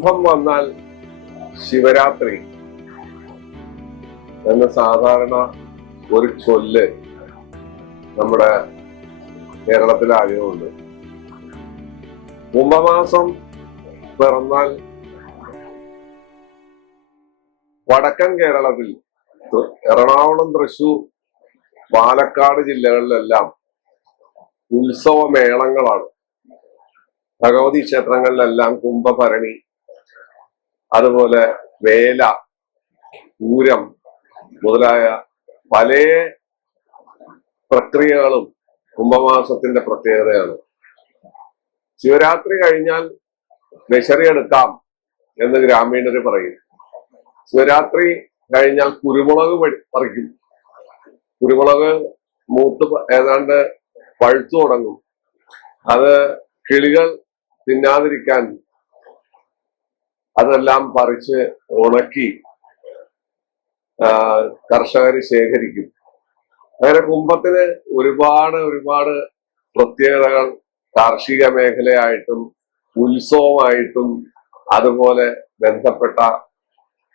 കുംഭം വന്നാൽ ശിവരാത്രി എന്ന സാധാരണ ഒരു ചൊല്ല് നമ്മുടെ കേരളത്തിലാകെയുണ്ട്. കുംഭമാസം പിറന്നാൽ വടക്കൻ കേരളത്തിൽ എറണാകുളം, തൃശൂർ, പാലക്കാട് ജില്ലകളിലെല്ലാം ഉത്സവമേളങ്ങളാണ്. ഭഗവതി ക്ഷേത്രങ്ങളിലെല്ലാം കുംഭഭരണി, അതുപോലെ വേല, പൂരം മുതലായ പല പ്രക്രിയകളും കുംഭമാസത്തിന്റെ പ്രത്യേകതയാണ്. ശിവരാത്രി കഴിഞ്ഞാൽ വിശറിയെടുക്കാം എന്ന് ഗ്രാമീണര് പറയും. ശിവരാത്രി കഴിഞ്ഞാൽ കുരുമുളക് പറിക്കും. കുരുമുളക് മൂത്ത് ഏതാണ്ട് പഴുത്തു തുടങ്ങും. അത് കിളികൾ തിന്നാതിരിക്കാൻ അതെല്ലാം പറിച്ച് ഉണക്കി കർഷകർ ശേഖരിക്കും. അങ്ങനെ കുംഭത്തിന് ഒരുപാട് പ്രത്യേകതകൾ കാർഷിക മേഖലയായിട്ടും ഉത്സവമായിട്ടും അതുപോലെ ബന്ധപ്പെട്ട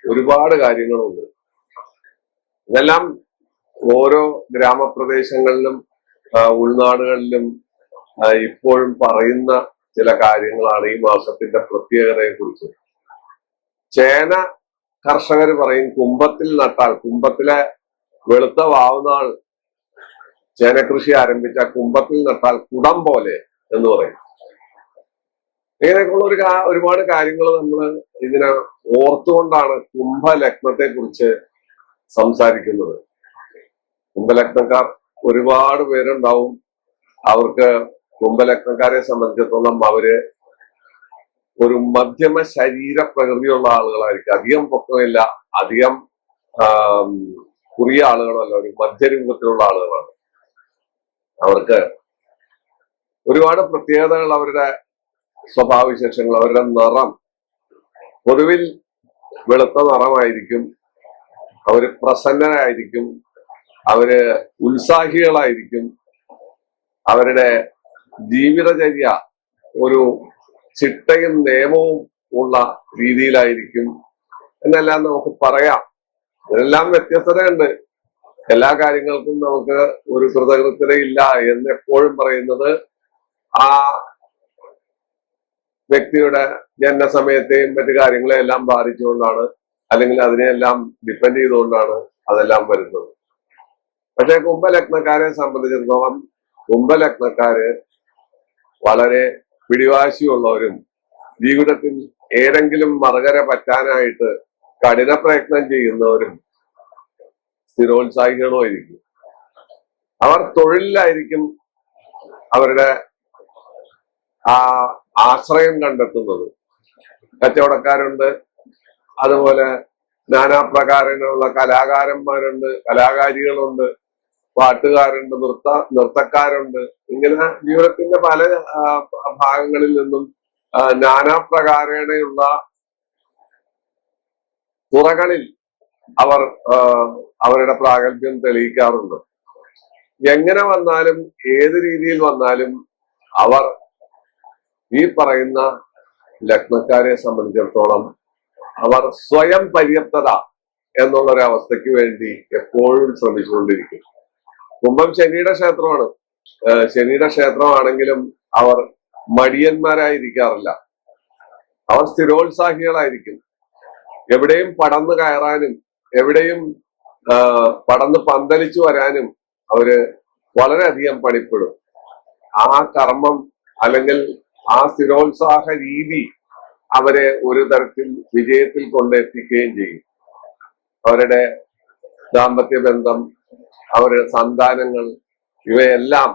ഒരുപാട് കാര്യങ്ങളുണ്ട്. ഇതെല്ലാം ഓരോ ഗ്രാമപ്രദേശങ്ങളിലും ഉൾനാടുകളിലും ഇപ്പോഴും പറയുന്ന ചില കാര്യങ്ങളാണ് ഈ മാസത്തിന്റെ പ്രത്യേകതയെ കുറിച്ച്. ചേന കർഷകർ പറയും കുംഭത്തിൽ നട്ടാൽ, കുംഭത്തിലെ വെളുത്ത വാവുനാൾ ചേന കൃഷി ആരംഭിച്ച കുംഭത്തിൽ നട്ടാൽ കുടം പോലെ എന്ന് പറയും. ഇങ്ങനെയൊക്കെയുള്ള ഒരുപാട് കാര്യങ്ങൾ നമ്മൾ ഇങ്ങനെ ഓർത്തുകൊണ്ടാണ് കുംഭലഗ്നത്തെ കുറിച്ച് സംസാരിക്കുന്നത്. കുംഭലഗ്നക്കാർ ഒരുപാട് പേരുണ്ടാവും. അവർക്ക് കുംഭലഗ്നക്കാരെ സംബന്ധിച്ചിടത്തോളം അവര് ഒരു മധ്യമ ശരീര പ്രകൃതിയുള്ള ആളുകളായിരിക്കും. അധികം പൊക്കമില്ല, അധികം കുറിയ ആളുകളല്ല, ഒരു മധ്യരൂപത്തിലുള്ള ആളുകളാണ്. അവർക്ക് ഒരുപാട് പ്രത്യേകതകൾ, അവരുടെ സ്വഭാവവിശേഷങ്ങൾ, അവരുടെ നിറം പൊതുവിൽ വെളുത്ത നിറമായിരിക്കും. അവര് പ്രസന്നരായിരിക്കും, അവര് ഉത്സാഹികളായിരിക്കും. അവരുടെ ജീവിതചര്യ ഒരു ചിട്ടയും നിയമവും ഉള്ള രീതിയിലായിരിക്കും എന്നെല്ലാം നമുക്ക് പറയാം. ഇതെല്ലാം വ്യത്യസ്തതയുണ്ട്. എല്ലാ കാര്യങ്ങൾക്കും നമുക്ക് ഒരു കൃതകൃത്യതയില്ല എന്ന് എപ്പോഴും പറയുന്നത് ആ വ്യക്തിയുടെ ജനന സമയത്തെയും മറ്റു കാര്യങ്ങളെല്ലാം ബാധിച്ചുകൊണ്ടാണ്, അല്ലെങ്കിൽ അതിനെയെല്ലാം ഡിപ്പെൻഡ് ചെയ്തുകൊണ്ടാണ് അതെല്ലാം വരുന്നത്. പക്ഷെ കുംഭലഗ്നക്കാരെ സംബന്ധിച്ചിടത്തോളം കുംഭലഗ്നക്കാര് വളരെ പിടിവാശിയുള്ളവരും ജീവിതത്തിൽ ഏതെങ്കിലും മറുകര പറ്റാനായിട്ട് കഠിന പ്രയത്നം ചെയ്യുന്നവരും സ്ഥിരോത്സാഹികളുമായിരിക്കും. അവർ തൊഴിലിലായിരിക്കും അവരുടെ ആശ്രയം കണ്ടെത്തുന്നത്. കച്ചവടക്കാരുണ്ട്, അതുപോലെ നാനാപ്രകാരമുള്ള കലാകാരന്മാരുണ്ട്, കലാകാരികളുണ്ട്, പാട്ടുകാരുണ്ട്, നൃത്തക്കാരുണ്ട്. ഇങ്ങനെ ജീവിതത്തിന്റെ പല ഭാഗങ്ങളിൽ നിന്നും നാനാപ്രകാരേണയുള്ള തുറകളിൽ അവർ അവരുടെ പ്രാഗൽഭ്യം തെളിയിക്കാറുണ്ട്. എങ്ങനെ വന്നാലും ഏത് രീതിയിൽ വന്നാലും അവർ ഈ പറയുന്ന ലഗ്നക്കാരെ സംബന്ധിച്ചിടത്തോളം അവർ സ്വയം പര്യാപ്തത എന്നുള്ളൊരവസ്ഥയ്ക്ക് വേണ്ടി എപ്പോഴും ശ്രമിച്ചുകൊണ്ടിരിക്കും. കുംഭം ശനിയുടെ ക്ഷേത്രമാണ്. ശനിയുടെ ക്ഷേത്രമാണെങ്കിലും അവർ മടിയന്മാരായിരിക്കാറില്ല. അവർ സ്ഥിരോത്സാഹികളായിരിക്കും. എവിടെയും പടന്നു കയറാനും എവിടെയും പടന്ന് പന്തലിച്ചു വരാനും അവര് വളരെയധികം പണിപ്പെടും. ആ കർമ്മം അല്ലെങ്കിൽ ആ സ്ഥിരോത്സാഹ രീതി അവരെ ഒരു തരത്തിൽ വിജയത്തിൽ കൊണ്ടെത്തിക്കുകയും ചെയ്യും. അവരുടെ ദാമ്പത്യ ബന്ധം, അവരുടെ സന്താനങ്ങൾ, ഇവയെല്ലാം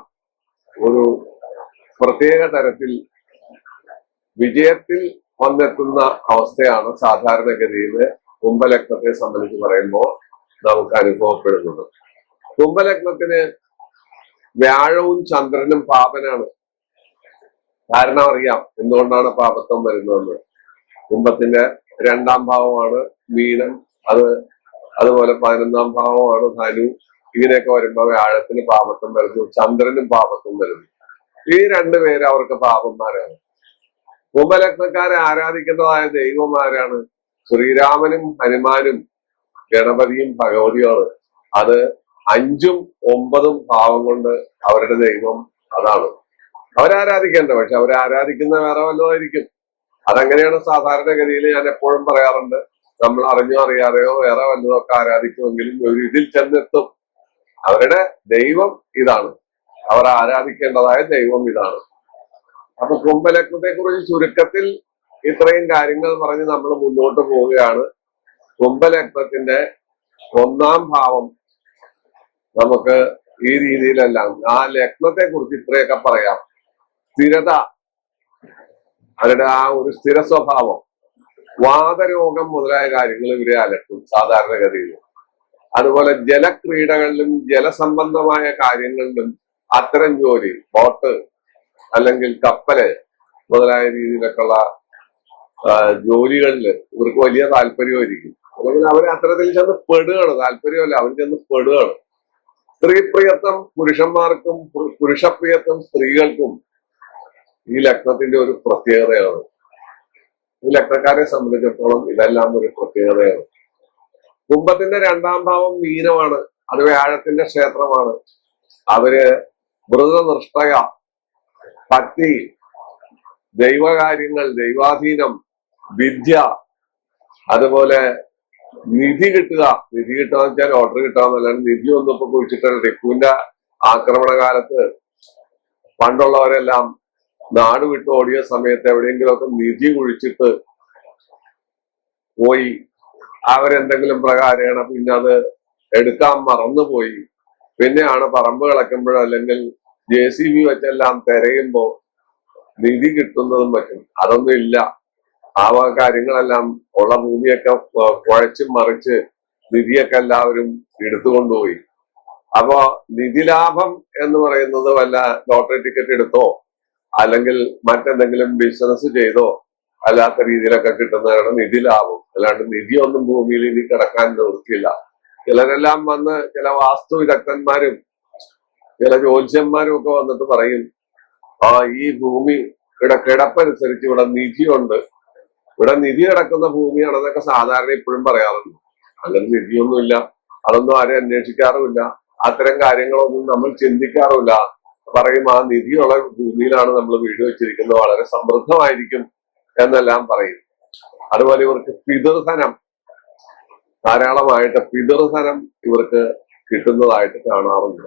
ഒരു പ്രത്യേക തരത്തിൽ വിജയത്തിൽ വന്നെത്തുന്ന അവസ്ഥയാണ് സാധാരണഗതിയിൽ കുംഭലഗ്നത്തെ സംബന്ധിച്ച് പറയുമ്പോൾ നമുക്ക് അനുഭവപ്പെടുന്നത്. കുംഭലഗ്നത്തിന് വ്യാഴവും ചന്ദ്രനും പാപനാണ്. കാരണം അറിയാം എന്തുകൊണ്ടാണ് പാപത്വം വരുന്നതെന്ന്. കുംഭത്തിന്റെ 2ാം ഭാവമാണ് മീനം, അതുപോലെ 11ാം ഭാവമാണ് ധനു. ഇങ്ങനെയൊക്കെ വരുമ്പോൾ വ്യാഴത്തിന് പാപത്വം വരുന്നു, ചന്ദ്രനും പാപത്വം വരുന്നു. ഈ 2 പേര് അവർക്ക് പാപന്മാരാണ്. കുംഭലഗ്നക്കാരെ ആരാധിക്കേണ്ടതായ ദൈവമാരാണ്? ശ്രീരാമനും ഹനുമാനും ഗണപതിയും ഭഗവതിയാണ്. അത് 5ഉം 9ഉം ഭാവം കൊണ്ട് അവരുടെ ദൈവം അതാണ് അവരാരാധിക്കേണ്ടത്. പക്ഷെ അവരാരാധിക്കുന്ന വേറെ വല്ലതായിരിക്കും. അതെങ്ങനെയാണ് സാധാരണഗതിയിൽ ഞാൻ എപ്പോഴും പറയാറുണ്ട്, നമ്മൾ അറിഞ്ഞോ അറിയാതെയോ വേറെ വല്ലതൊക്കെ ആരാധിക്കുമെങ്കിലും ഒരു ഇതിൽ ചെന്നെത്തും. അവരുടെ ദൈവം ഇതാണ്, അവർ ആരാധിക്കേണ്ടതായ ദൈവം ഇതാണ്. അപ്പൊ കുംഭലഗ്നത്തെ കുറിച്ച് ചുരുക്കത്തിൽ ഇത്രയും കാര്യങ്ങൾ പറഞ്ഞ് നമ്മൾ മുന്നോട്ട് പോവുകയാണ്. കുംഭലഗ്നത്തിന്റെ 1ാം ഭാവം നമുക്ക് ഈ രീതിയിലെല്ലാം ആ ലഗ്നത്തെ കുറിച്ച് ഇത്രയൊക്കെ പറയാം. സ്ഥിരത, അവരുടെ ആ ഒരു സ്ഥിര സ്വഭാവം, വാതരോഗം മുതലായ കാര്യങ്ങൾ ഇവരെ അലട്ടും സാധാരണഗതിയിൽ. അതുപോലെ ജലക്രീഡകളിലും ജലസംബന്ധമായ കാര്യങ്ങളിലും അത്തരം ജോലി, ബോട്ട് അല്ലെങ്കിൽ കപ്പല് മുതലായ രീതിയിലൊക്കെയുള്ള ജോലികളിൽ ഇവർക്ക് വലിയ താല്പര്യമായിരിക്കും. അല്ലെങ്കിൽ അവർ അത്തരത്തിൽ ചെന്ന് പെടുകയാണ്, താല്പര്യമല്ല, അവർ ചെന്ന് പെടുകയാണ്. സ്ത്രീപ്രിയത്വം പുരുഷന്മാർക്കും പുരുഷപ്രിയത്വം സ്ത്രീകൾക്കും ഈ ലഗ്നത്തിന്റെ ഒരു പ്രത്യേകതയാണ്. ഈ ലഗ്നക്കാരെ സംബന്ധിച്ചിടത്തോളം ഇതെല്ലാം ഒരു പ്രത്യേകതയാണ്. കുംഭത്തിന്റെ 2ാം ഭാവം മീനമാണ്, അത് വ്യാഴത്തിന്റെ ക്ഷേത്രമാണ്. അവര് വ്രതനിഷ്ഠയ, ഭക്തി, ദൈവകാര്യങ്ങൾ, ദൈവാധീനം, വിദ്യ, അതുപോലെ നിധി കിട്ടുക. നിധി കിട്ടുക എന്ന് വെച്ചാൽ ഓർഡർ കിട്ടാന്നല്ലാണ്ട് നിധി ഒന്നും ഇപ്പൊ കുഴിച്ചിട്ടല്ല. ടിപ്പുവിന്റെ ആക്രമണ കാലത്ത് പണ്ടുള്ളവരെല്ലാം നാട് വിട്ട് ഓടിയ സമയത്ത് എവിടെയെങ്കിലുമൊക്കെ നിധി കുഴിച്ചിട്ട് പോയി. അവരെന്തെങ്കിലും പ്രകാരേണ പിന്നെ അത് എടുക്കാൻ മറന്നുപോയി. പിന്നെയാണ് പറമ്പ് കിളക്കുമ്പോഴോ അല്ലെങ്കിൽ JCB വെച്ചെല്ലാം തിരയുമ്പോ നിധി കിട്ടുന്നതും പറ്റും. അതൊന്നും ഇല്ല. ആ കാര്യങ്ങളെല്ലാം ഉള്ള ഭൂമിയൊക്കെ കുഴച്ചും മറിച്ച് നിധിയൊക്കെ എല്ലാവരും എടുത്തുകൊണ്ടുപോയി. അപ്പോ നിധി ലാഭം എന്ന് പറയുന്നത് വല്ല ലോട്ടറി ടിക്കറ്റ് എടുത്തോ അല്ലെങ്കിൽ മറ്റെന്തെങ്കിലും ബിസിനസ് ചെയ്തോ അല്ലാത്ത രീതിയിലൊക്കെ കിട്ടുന്നതാണ് നിധി ലാഭം. അല്ലാണ്ട് നിധിയൊന്നും ഭൂമിയിൽ ഇനി കിടക്കാൻ നിവൃത്തിയില്ല. ചിലരെല്ലാം വന്ന് ചില വാസ്തു വിദഗ്ധന്മാരും ചില ജ്യോത്സ്യന്മാരും ഒക്കെ വന്നിട്ട് പറയും, ഈ ഭൂമി കിടപ്പനുസരിച്ച് ഇവിടെ നിധിയുണ്ട്, ഇവിടെ നിധി കിടക്കുന്ന ഭൂമിയാണെന്നൊക്കെ സാധാരണ ഇപ്പോഴും പറയാറുണ്ട്. അങ്ങനെ നിധിയൊന്നുമില്ല, അതൊന്നും ആരും അന്വേഷിക്കാറുമില്ല, അത്തരം കാര്യങ്ങളൊന്നും നമ്മൾ ചിന്തിക്കാറുമില്ല. പറയും ആ നിധിയുള്ള ഭൂമിയിലാണ് നമ്മൾ വീട് വെച്ചിരിക്കുന്നത്, വളരെ സമൃദ്ധമായിരിക്കും എന്നെല്ലാം പറയും. അതുപോലെ ഇവർക്ക് പിതൃധനം, ധാരാളമായിട്ട് പിതൃധനം ഇവർക്ക് കിട്ടുന്നതായിട്ട് കാണാറുണ്ട്.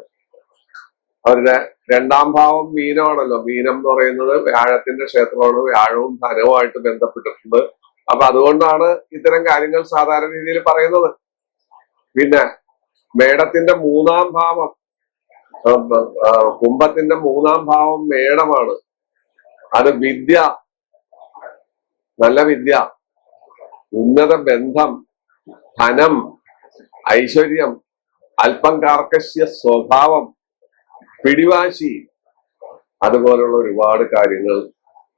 അവരുടെ 2ാം ഭാവം മീനമാണല്ലോ. മീനം എന്ന് പറയുന്നത് വ്യാഴത്തിന്റെ ക്ഷേത്രമാണ്. വ്യാഴവും ധനവുമായിട്ട് ബന്ധപ്പെട്ടിട്ടുണ്ട്. അപ്പൊ അതുകൊണ്ടാണ് ഇത്തരം കാര്യങ്ങൾ സാധാരണ രീതിയിൽ പറയുന്നത്. പിന്നെ മേടത്തിന്റെ 3ാം ഭാവം, കുംഭത്തിന്റെ 3ാം ഭാവം മേടമാണ്. അത് വിദ്യ, നല്ല വിദ്യ, ഉന്നത ബന്ധം, ധനം, ഐശ്വര്യം, അല്പം കാർക്കശ്യ സ്വഭാവം, പിടിവാശി, അതുപോലുള്ള ഒരുപാട് കാര്യങ്ങൾ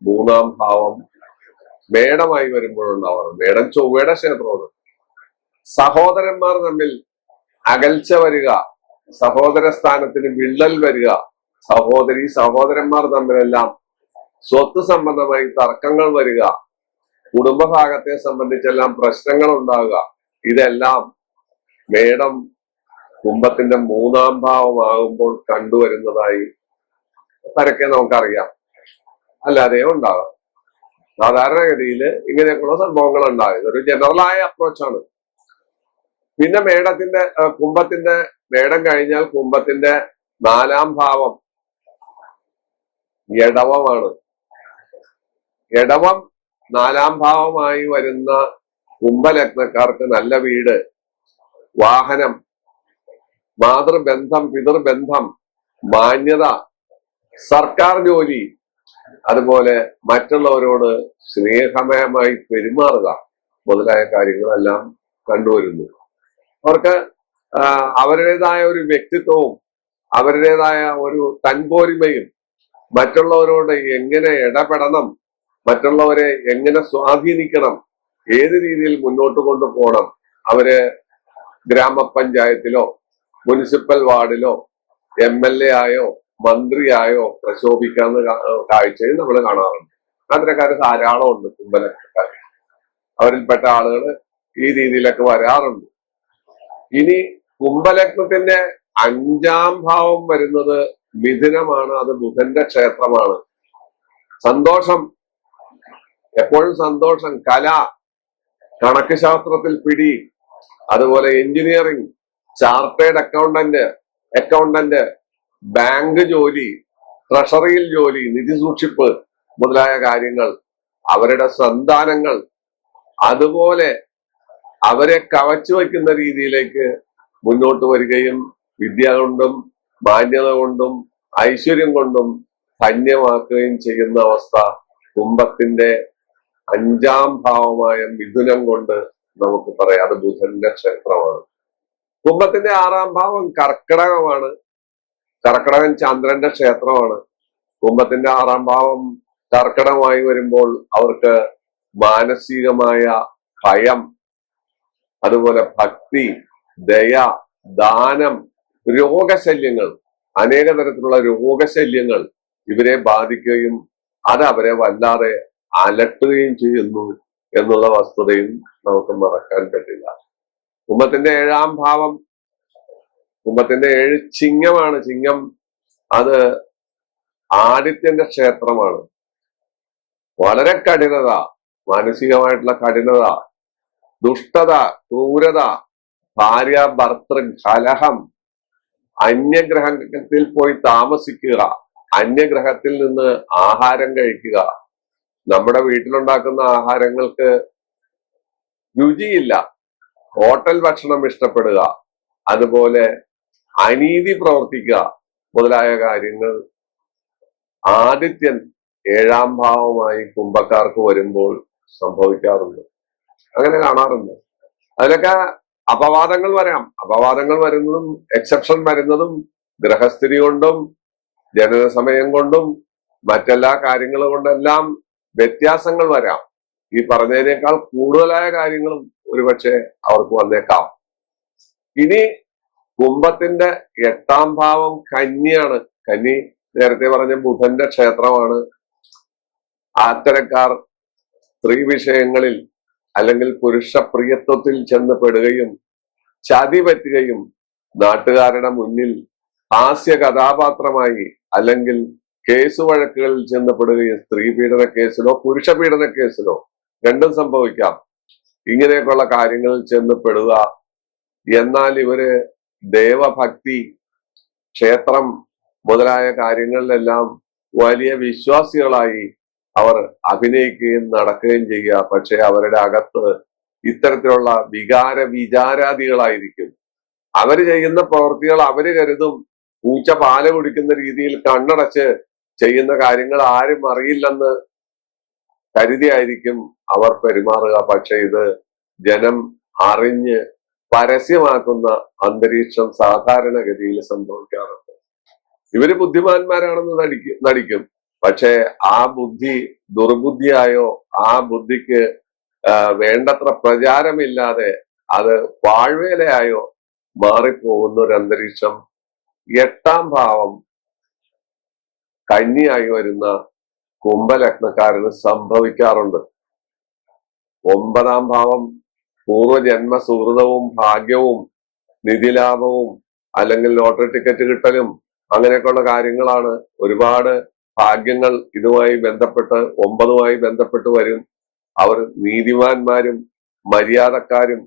3ാം ഭാവം മേടമായി വരുമ്പോഴുണ്ടാവാറുണ്ട്. മേടം ചൊവ്വയുടെ ക്ഷേത്രമാണ്. സഹോദരന്മാർ തമ്മിൽ അകൽച്ച വരിക, സഹോദര സ്ഥാനത്തിന് വിള്ളൽ വരിക, സഹോദരന്മാർ തമ്മിലെല്ലാം സ്വത്ത് സംബന്ധമായി തർക്കങ്ങൾ വരിക, കുടുംബഭാഗത്തെ സംബന്ധിച്ചെല്ലാം പ്രശ്നങ്ങൾ ഉണ്ടാവുക, ഇതെല്ലാം മേടം കുംഭത്തിന്റെ 3ാം ഭാവമാകുമ്പോൾ കണ്ടുവരുന്നതായി പരക്കെ നമുക്കറിയാം. അല്ലാതെ ഉണ്ടാകാം. സാധാരണഗതിയിൽ ഇങ്ങനെയൊക്കെയുള്ള സംഭവങ്ങൾ ഉണ്ടാകും. ഇതൊരു ജനറലായ അപ്രോച്ചാണ്. പിന്നെ കുംഭത്തിന്റെ മേടം കഴിഞ്ഞാൽ കുംഭത്തിന്റെ 4ാം ഭാവം എടവമാണ്. എടവം 4ാം ഭാവമായി വരുന്ന കുംഭലഗ്നക്കാർക്ക് നല്ല വീട്, വാഹനം, മാതൃബന്ധം, പിതൃബന്ധം, മാന്യത, സർക്കാർ ജോലി, അതുപോലെ മറ്റുള്ളവരോട് സ്നേഹമയമായി പെരുമാറുക മുതലായ കാര്യങ്ങളെല്ലാം കണ്ടുവരുന്നു. അവർക്ക് അവരുടേതായ ഒരു വ്യക്തിത്വവും അവരുടേതായ ഒരു തൻപോരിമയും, മറ്റുള്ളവരോട് എങ്ങനെ ഇടപെടണം, മറ്റുള്ളവരെ എങ്ങനെ സ്വാധീനിക്കണം, ഏത് രീതിയിൽ മുന്നോട്ട് കൊണ്ടുപോകണം, അവര് ഗ്രാമപഞ്ചായത്തിലോ മുനിസിപ്പൽ വാർഡിലോ MLA ആയോ മന്ത്രിയായോ പ്രശോഭിക്കാവുന്ന കാഴ്ചയും നമ്മൾ കാണാറുണ്ട്. അത്തരക്കാർ ധാരാളം ഉണ്ട്. കുംഭലഗ്നക്കാർ, അവരിൽപ്പെട്ട ആളുകൾ ഈ രീതിയിലൊക്കെ വരാറുണ്ട്. ഇനി കുംഭലഗ്നത്തിന്റെ 5ാം ഭാവം വരുന്നത് മിഥുനമാണ്. അത് ബുധന്റെ ക്ഷേത്രമാണ്. സന്തോഷം, എപ്പോഴും സന്തോഷം, കല, കണക്ക് ശാസ്ത്രത്തിൽ പിടി, അതുപോലെ എഞ്ചിനീയറിംഗ്, ചാർട്ടേഡ് അക്കൗണ്ടന്റ്, ബാങ്ക് ജോലി, ട്രഷറിയിൽ ജോലി, നിധി സൂക്ഷിപ്പ് മുതലായ കാര്യങ്ങൾ, അവരുടെ സന്താനങ്ങൾ, അതുപോലെ അവരെ കവച്ചു വയ്ക്കുന്ന രീതിയിലേക്ക് മുന്നോട്ട് വരികയും വിദ്യ കൊണ്ടും മാന്യത കൊണ്ടും ഐശ്വര്യം കൊണ്ടും ധന്യമാക്കുകയും ചെയ്യുന്ന അവസ്ഥ കുംഭത്തിന്റെ 5ാം ഭാവമായ മിഥുനം കൊണ്ട് നമുക്ക് പറയാം. അത് ബുധന്റെ ക്ഷേത്രമാണ്. കുംഭത്തിന്റെ 6ാം ഭാവം കർക്കിടകമാണ്. കർക്കിടകൻ ചന്ദ്രന്റെ ക്ഷേത്രമാണ്. കുംഭത്തിന്റെ 6ാം ഭാവം കർക്കിടകമായി വരുമ്പോൾ അവർക്ക് മാനസികമായ ഭയം, അതുപോലെ ഭക്തി, ദയ, ദാനം, രോഗശല്യങ്ങൾ, അനേക തരത്തിലുള്ള രോഗശല്യങ്ങൾ ഇവരെ ബാധിക്കുകയും അത് അവരെ വല്ലാതെ അലട്ടുകയും ചെയ്യുന്നു എന്നുള്ള വസ്തുതയും നമുക്ക് മറക്കാൻ പറ്റില്ല. കുംഭത്തിന്റെ 7ാം ഭാവം, കുംഭത്തിന്റെ 7 ചിങ്ങമാണ്. ചിങ്ങം അത് ആദിത്യന്റെ ക്ഷേത്രമാണ്. വളരെ കഠിനത, മാനസികമായിട്ടുള്ള കഠിനത, ദുഷ്ടത, ക്രൂരത, ഭാര്യ ഭർത്തൃ കലഹം, അന്യഗ്രഹത്തിൽ പോയി താമസിക്കുക, അന്യഗ്രഹത്തിൽ നിന്ന് ആഹാരം കഴിക്കുക, നമ്മുടെ വീട്ടിലുണ്ടാക്കുന്ന ആഹാരങ്ങൾക്ക് രുചിയില്ല, ഹോട്ടൽ ഭക്ഷണം ഇഷ്ടപ്പെടുക, അതുപോലെ അനീതി പ്രവർത്തിക്കുക മുതലായ കാര്യങ്ങൾ ആദിത്യൻ 7ാം ഭാവമായി കുംഭക്കാർക്ക് വരുമ്പോൾ സംഭവിക്കാറുണ്ട്. അങ്ങനെ കാണാറുണ്ട്. അതിലൊക്കെ അപവാദങ്ങൾ വരാം. അപവാദങ്ങൾ വരുന്നതും എക്സെപ്ഷൻ വരുന്നതും ഗ്രഹസ്ഥിതി കൊണ്ടും ജനന സമയം കൊണ്ടും മറ്റെല്ലാ കാര്യങ്ങൾ കൊണ്ടെല്ലാം വ്യത്യാസങ്ങൾ വരാം. ഈ പറഞ്ഞതിനേക്കാൾ കൂടുതലായ കാര്യങ്ങളും ഒരുപക്ഷെ അവർക്ക് വന്നേക്കാം. ഇനി കുംഭത്തിന്റെ 8ാം ഭാവം കന്നിയാണ്. കന്നി നേരത്തെ പറഞ്ഞ ബുധന്റെ ക്ഷേത്രമാണ്. അത്തരക്കാർ സ്ത്രീ വിഷയങ്ങളിൽ അല്ലെങ്കിൽ പുരുഷ പ്രിയത്വത്തിൽ ചെന്ന് പെടുകയും ചതി പറ്റുകയും നാട്ടുകാരുടെ മുന്നിൽ ഹാസ്യ കഥാപാത്രമായി അല്ലെങ്കിൽ കേസ് വഴക്കുകളിൽ ചെന്നപ്പെടുകയും, സ്ത്രീ പീഡന കേസിലോ പുരുഷ പീഡന കേസിലോ രണ്ടും സംഭവിക്കാം, ഇങ്ങനെയൊക്കെയുള്ള കാര്യങ്ങളിൽ ചെന്ന് പെടുക. എന്നാൽ ഇവര് ദേവഭക്തി, ക്ഷേത്രം മുതലായ കാര്യങ്ങളിലെല്ലാം വലിയ വിശ്വാസികളായി അവർ അഭിനയിക്കുകയും നടക്കുകയും ചെയ്യുക. പക്ഷെ അവരുടെ അകത്ത് ഇത്തരത്തിലുള്ള വിചാരാദികളായിരിക്കും. അവര് ചെയ്യുന്ന പ്രവൃത്തികൾ അവര് കരുതും പൂച്ച പാല് കുടിക്കുന്ന രീതിയിൽ കണ്ണടച്ച് ചെയ്യുന്ന കാര്യങ്ങൾ ആരും അറിയില്ലെന്ന് കരുതിയായിരിക്കും അവർ പെരുമാറുക. പക്ഷെ ഇത് ജനം അറിഞ്ഞ് പരസ്യമാക്കുന്ന അന്തരീക്ഷം സാധാരണഗതിയിൽ സംഭവിക്കാറുണ്ട്. ഇവര് ബുദ്ധിമാന്മാരാണെന്ന് നടിക്കും. പക്ഷെ ആ ബുദ്ധി ദുർബുദ്ധിയായോ ആ ബുദ്ധിക്ക് വേണ്ടത്ര പ്രചാരമില്ലാതെ അത് പാഴ്വേലയായോ മാറിപ്പോകുന്ന ഒരു അന്തരീക്ഷം 8ാം ഭാവം കന്നിയായി വരുന്ന കുംഭലഗ്നക്കാരന് സംഭവിക്കാറുണ്ട്. 9ാം ഭാവം പൂർവജന്മ സുഹൃതവും ഭാഗ്യവും നിധിലാഭവും അല്ലെങ്കിൽ ലോട്ടറി ടിക്കറ്റ് കിട്ടലും അങ്ങനെയൊക്കെയുള്ള കാര്യങ്ങളാണ്. ഒരുപാട് ഭാഗ്യങ്ങൾ ഇതുമായി ബന്ധപ്പെട്ട് 9മായി ബന്ധപ്പെട്ട് വരും. അവർ നീതിമാന്മാരും മര്യാദക്കാരും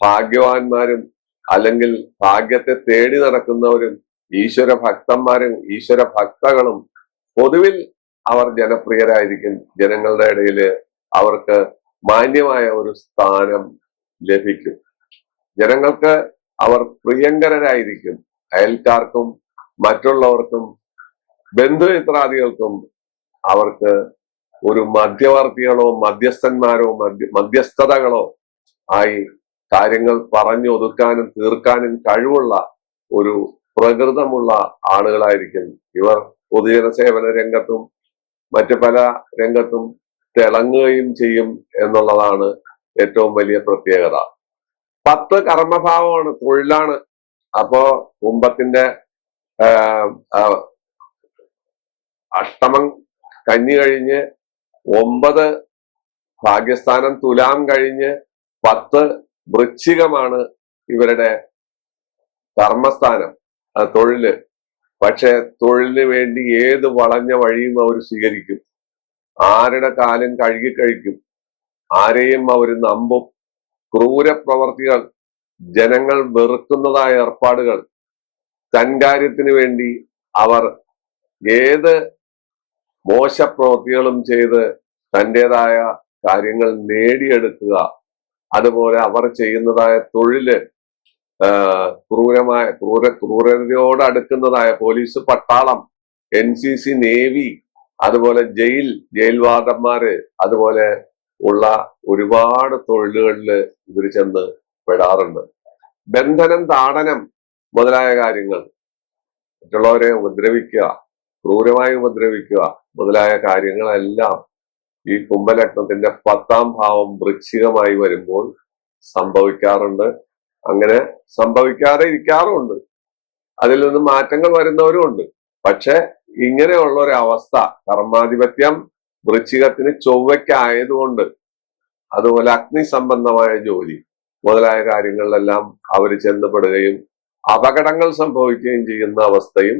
ഭാഗ്യവാന്മാരും അല്ലെങ്കിൽ ഭാഗ്യത്തെ തേടി നടക്കുന്നവരും ഈശ്വര ഭക്തന്മാരും ഈശ്വര ഭക്തകളും പൊതുവിൽ അവർ ജനപ്രിയരായിരിക്കും. ജനങ്ങളുടെ ഇടയിൽ അവർക്ക് മാന്യമായ ഒരു സ്ഥാനം ലഭിക്കും. ജനങ്ങൾക്ക് അവർ പ്രിയങ്കരായിരിക്കും. അയൽക്കാർക്കും മറ്റുള്ളവർക്കും ബന്ധുമിത്രാദികൾക്കും അവർക്ക് ഒരു മധ്യവർത്തികളോ മധ്യസ്ഥന്മാരോ മധ്യസ്ഥതകളോ ആയി കാര്യങ്ങൾ പറഞ്ഞൊതുക്കാനും തീർക്കാനും കഴിവുള്ള ഒരു പ്രകൃതമുള്ള ആളുകളായിരിക്കും ഇവർ. പൊതുജന സേവന രംഗത്തും മറ്റു പല രംഗത്തും തിളങ്ങുകയും ചെയ്യും എന്നുള്ളതാണ് ഏറ്റവും വലിയ പ്രത്യേകത. 10 കർമ്മഭാവമാണ്, തൊഴിലാണ്. അപ്പോ കുംഭത്തിന്റെ അഷ്ടമം കന്നി കഴിഞ്ഞ് 9 ഭാഗ്യസ്ഥാനം തുലാം കഴിഞ്ഞ് 10 വൃശ്ചികമാണ് ഇവരുടെ കർമ്മസ്ഥാനം, തൊഴില്. പക്ഷെ തൊഴിലിന് വേണ്ടി ഏത് വളഞ്ഞ വഴിയും അവർ സ്വീകരിക്കും, ആരുടെ കാലും കഴുകി കഴിക്കും, ആരെയും അവർ നമ്പും. ക്രൂരപ്രവർത്തികൾ, ജനങ്ങൾ വെറുക്കുന്നതായ ഏർപ്പാടുകൾ, തൻകാര്യത്തിന് വേണ്ടി അവർ ഏത് മോശപ്രവൃത്തികളും ചെയ്ത് തൻ്റെതായ കാര്യങ്ങൾ നേടിയെടുക്കുക. അതുപോലെ അവർ ചെയ്യുന്നതായ തൊഴില് ക്രൂരതയോട് അടുക്കുന്നതായ പോലീസ്, പട്ടാളം, NCC, നേവി, അതുപോലെ ജയിൽ വാർഡന്മാര്, അതുപോലെ ഉള്ള ഒരുപാട് തൊഴിലുകളിൽ ഇവർ ചെന്ന് പെടാറുണ്ട്. ബന്ധനം, താടനം മുതലായ കാര്യങ്ങൾ, മറ്റുള്ളവരെ ഉപദ്രവിക്കുക, ക്രൂരമായി ഉപദ്രവിക്കുക മുതലായ കാര്യങ്ങളെല്ലാം ഈ കുംഭലഗ്നത്തിന്റെ 10ാം ഭാവം വൃശ്ചികമായി വരുമ്പോൾ സംഭവിക്കാറുണ്ട്. അങ്ങനെ സംഭവിക്കാതെ ഇരിക്കാറുമുണ്ട്, അതിൽ നിന്ന് മാറ്റങ്ങൾ വരുന്നവരും ഉണ്ട്. പക്ഷെ ഇങ്ങനെയുള്ള ഒരു അവസ്ഥ, കർമാധിപത്യം വൃശ്ചികത്തിന് ചൊവ്വയ്ക്കായതുകൊണ്ട്, അതുപോലെ അഗ്നി സംബന്ധമായ ജോലി മുതലായ കാര്യങ്ങളിലെല്ലാം അവർ ചെന്നപ്പെടുകയും അപകടങ്ങൾ സംഭവിക്കുകയും ചെയ്യുന്ന അവസ്ഥയും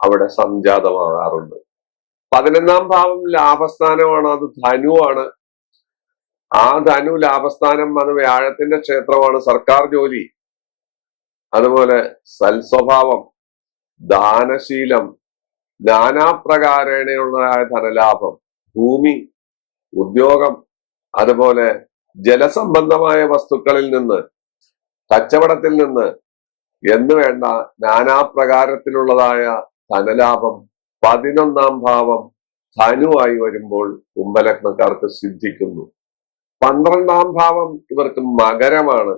അവിടെ സംജാതമാകാറുണ്ട്. 11ാം ഭാവം ലാഭസ്ഥാനമാണ്, അത് ധനുവാണ്. ആ ധനു ലാഭസ്ഥാനം അത് വ്യാഴത്തിന്റെ ക്ഷേത്രമാണ്. സർക്കാർ ജോലി, അതുപോലെ സൽസ്വഭാവം, ദാനശീലം, നാനാപ്രകാരേണയുള്ളതായ ധനലാഭം, ഭൂമി, ഉദ്യോഗം, അതുപോലെ ജലസംബന്ധമായ വസ്തുക്കളിൽ നിന്ന്, കച്ചവടത്തിൽ നിന്ന് എന്ന് വേണ്ട നാനാപ്രകാരത്തിലുള്ളതായ ധനലാഭം 11ാം ഭാവം ധനുവായി വരുമ്പോൾ കുംഭലഗ്നക്കാർക്ക് സിദ്ധിക്കുന്നു. 12ാം ഭാവം ഇവർക്ക് മകരമാണ്.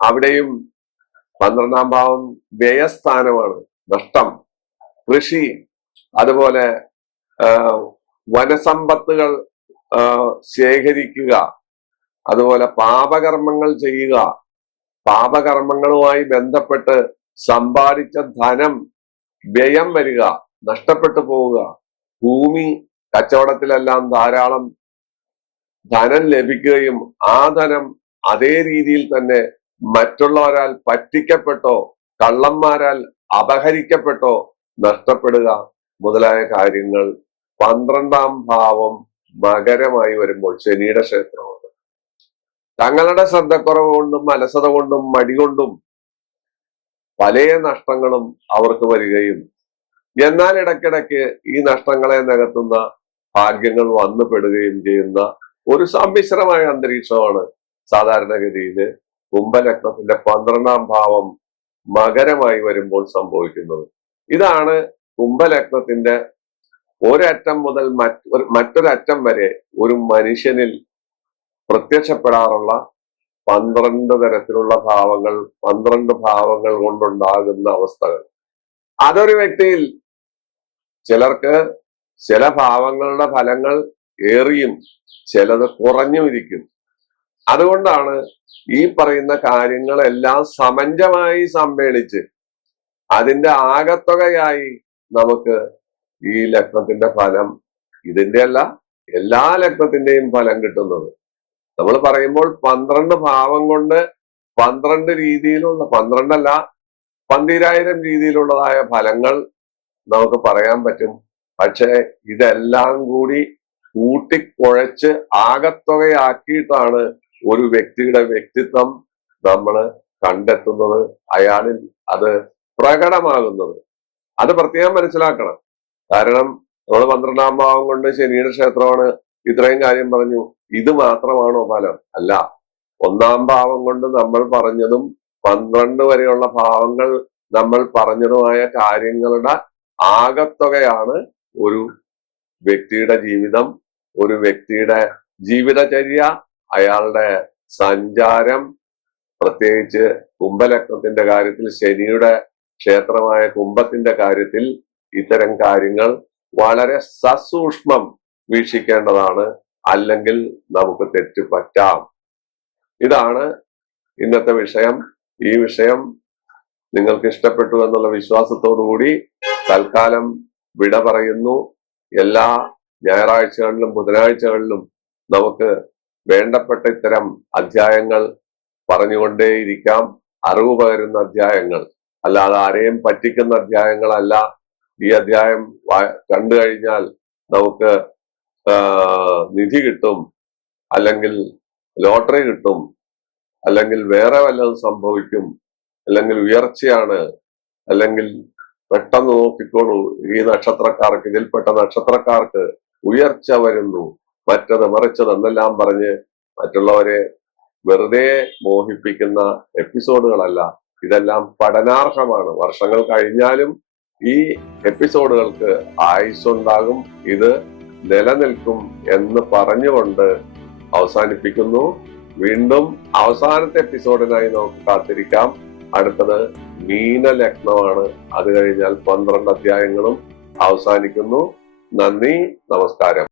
അവിടെയും 12ാം ഭാവം വ്യയസ്ഥാനമാണ്, നഷ്ടം, കൃഷി, അതുപോലെ വനസമ്പത്തുകൾ ശേഖരിക്കുക, അതുപോലെ പാപകർമ്മങ്ങൾ ചെയ്യുക, പാപകർമ്മങ്ങളുമായി ബന്ധപ്പെട്ട് സമ്പാദിച്ച ധനം വ്യയം വരിക, നഷ്ടപ്പെട്ടു പോവുക, ഭൂമി, കച്ചവടത്തിലെല്ലാം ധാരാളം ധനം ലഭിക്കുകയും ആ ധനം അതേ രീതിയിൽ തന്നെ മറ്റുള്ളവരാൽ പറ്റിക്കപ്പെട്ടോ കള്ളന്മാരാൽ അപഹരിക്കപ്പെട്ടോ നഷ്ടപ്പെടുക മുതലായ കാര്യങ്ങൾ 12ാം ഭാവം മകരമായി വരുമ്പോൾ, ശനിയുടെ ക്ഷേത്രമാണ്. തങ്ങളുടെ ശ്രദ്ധക്കുറവ് കൊണ്ടും അലസത കൊണ്ടും മടി കൊണ്ടും പല നഷ്ടങ്ങളും അവർക്ക് വരികയും, എന്നാൽ ഇടയ്ക്കിടയ്ക്ക് ഈ നഷ്ടങ്ങളെ നികത്തുന്ന ഭാഗ്യങ്ങൾ വന്നു പെടുകയും ചെയ്യുന്ന ഒരു സമ്മിശ്രമായ അന്തരീക്ഷമാണ് സാധാരണഗതിയിൽ കുംഭലഗ്നത്തിന്റെ 12ാം ഭാവം മകരമായി വരുമ്പോൾ സംഭവിക്കുന്നത്. ഇതാണ് കുംഭലഗ്നത്തിന്റെ ഒരറ്റം മുതൽ മറ്റൊരറ്റം വരെ ഒരു മനുഷ്യനിൽ പ്രത്യക്ഷപ്പെടാറുള്ള 12 തരത്തിലുള്ള ഭാവങ്ങൾ, 12 ഭാവങ്ങൾ കൊണ്ടുണ്ടാകുന്ന അവസ്ഥകൾ. അതൊരു വ്യക്തിയിൽ ചിലർക്ക് ചില ഭാവങ്ങളുടെ ഫലങ്ങൾ ഏറിയും ചിലത് കുറഞ്ഞും ഇരിക്കും. അതുകൊണ്ടാണ് ഈ പറയുന്ന കാര്യങ്ങളെല്ലാം സമഞ്ജമായി സമ്മേളിച്ച് അതിന്റെ ആകത്തുകയായി നമുക്ക് ഈ ലഗ്നത്തിന്റെ ഫലം, ഇതിന്റെ അല്ല എല്ലാ ലഗ്നത്തിന്റെയും ഫലം കിട്ടുന്നത്. നമ്മൾ പറയുമ്പോൾ 12 ഭാവം കൊണ്ട് 12 രീതിയിലുള്ള, 12 അല്ല 12,000 രീതിയിലുള്ളതായ ഫലങ്ങൾ നമുക്ക് പറയാൻ പറ്റും. പക്ഷെ ഇതെല്ലാം കൂടി കൂട്ടിക്കുഴച്ച് ആകത്തുകയാക്കിയിട്ടാണ് ഒരു വ്യക്തിയുടെ വ്യക്തിത്വം നമ്മൾ കണ്ടെത്തുന്നത്, അയാളിൽ അത് പ്രകടമാകുന്നത്. അത് പ്രത്യേകം മനസ്സിലാക്കണം. കാരണം നമ്മൾ 12ാം ഭാവം കൊണ്ട് ശനിയുടെ ക്ഷേത്രമാണ് ഇത്രയും കാര്യം പറഞ്ഞു, ഇത് മാത്രമാണോ ഫലം? അല്ല. 1ാം ഭാവം കൊണ്ട് നമ്മൾ പറഞ്ഞതും 12 വരെയുള്ള ഭാവങ്ങൾ നമ്മൾ പറഞ്ഞതുമായ കാര്യങ്ങളുടെ ആകത്തുകയാണ് ഒരു വ്യക്തിയുടെ ജീവിതം, ഒരു വ്യക്തിയുടെ ജീവിതചര്യ, അയാളുടെ സഞ്ചാരം. പ്രത്യേകിച്ച് കുംഭലഗ്നത്തിന്റെ കാര്യത്തിൽ, ശനിയുടെ ക്ഷേത്രമായ കുംഭത്തിന്റെ കാര്യത്തിൽ ഇത്തരം കാര്യങ്ങൾ വളരെ സസൂക്ഷ്മം വീക്ഷിക്കേണ്ടതാണ്. അല്ലെങ്കിൽ നമുക്ക് തെറ്റ് പറ്റാം. ഇതാണ് ഇന്നത്തെ വിഷയം. ഈ വിഷയം നിങ്ങൾക്ക് ഇഷ്ടപ്പെട്ടു എന്നുള്ള വിശ്വാസത്തോടു കൂടി തൽക്കാലം വിട പറയുന്നു. എല്ലാ ഞായറാഴ്ചകളിലും ബുധനാഴ്ചകളിലും നമുക്ക് വേണ്ടപ്പെട്ട ഇത്തരം അധ്യായങ്ങൾ പറഞ്ഞുകൊണ്ടേയിരിക്കാം. അറിവ് പകരുന്ന അധ്യായങ്ങൾ, അല്ലാതെ ആരെയും പറ്റിക്കുന്ന അധ്യായങ്ങളല്ല. ഈ അധ്യായം കണ്ടു കഴിഞ്ഞാൽ നമുക്ക് നിധി കിട്ടും, അല്ലെങ്കിൽ ലോട്ടറി കിട്ടും, അല്ലെങ്കിൽ വേറെ വല്ലതും സംഭവിക്കും, അല്ലെങ്കിൽ ഉയർച്ചയാണ്, അല്ലെങ്കിൽ പെട്ടെന്ന് നോക്കിക്കോളൂ ഈ നക്ഷത്രക്കാർക്ക്, ഇതിൽപ്പെട്ട നക്ഷത്രക്കാർക്ക് ഉയർച്ച വരുന്നു, മറ്റത് മറിച്ചത് എന്നെല്ലാം പറഞ്ഞ് മറ്റുള്ളവരെ വെറുതെ മോഹിപ്പിക്കുന്ന എപ്പിസോഡുകളല്ല. ഇതെല്ലാം പഠനാർഹമാണ്. വർഷങ്ങൾ കഴിഞ്ഞാലും ഈ എപ്പിസോഡുകൾക്ക് ആയുസ്സുണ്ടാകും, ഇത് നിലനിൽക്കും എന്ന് പറഞ്ഞുകൊണ്ട് അവസാനിപ്പിക്കുന്നു. വീണ്ടും അവസാനത്തെ എപ്പിസോഡിനായി നമുക്ക് കാത്തിരിക്കാം. അടുത്തത് മീനലഗ്നമാണ്. അത് കഴിഞ്ഞാൽ 12 അധ്യായങ്ങളും അവസാനിക്കുന്നു. നന്ദി, നമസ്കാരം.